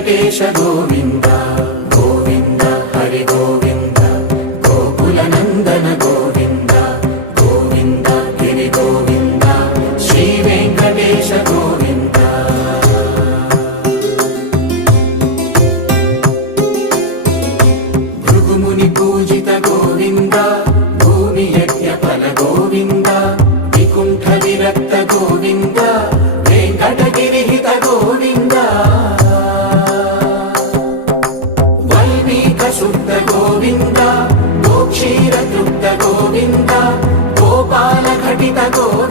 వెంకటేశ గోవింద గోవింద హరి గోవింద గోకుల నందన గోవింద గోవింద గిరి గోవింద శ్రీ వెంకటేశ గోవింద భృగుముని పూజిత గోవింద భూమి యజ్ఞ ఫల గోవింద వికుంఠ విరక్త గోవింద వెంకటగిరిహిత గోవింద వల్మీక శుద్ధ గోవింద గోక్షీర తృప్త గోవింద గోపాల ఘటిత గోవింద